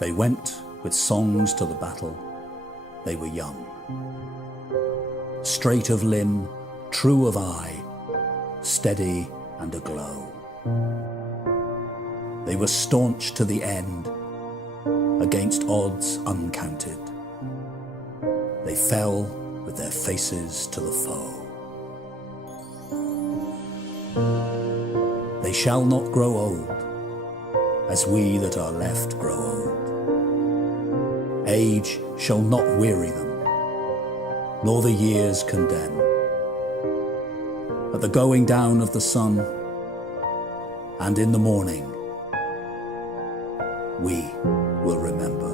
They went with songs to the battle. They were young. Straight of limb, true of eye, steady and aglow. They were staunch to the end, against odds uncounted. They fell with their faces to the foe. They shall not grow old, as we that are left grow old. Age shall not weary them, nor the years condemn. At the going down of the sun, and in the morning, we will remember.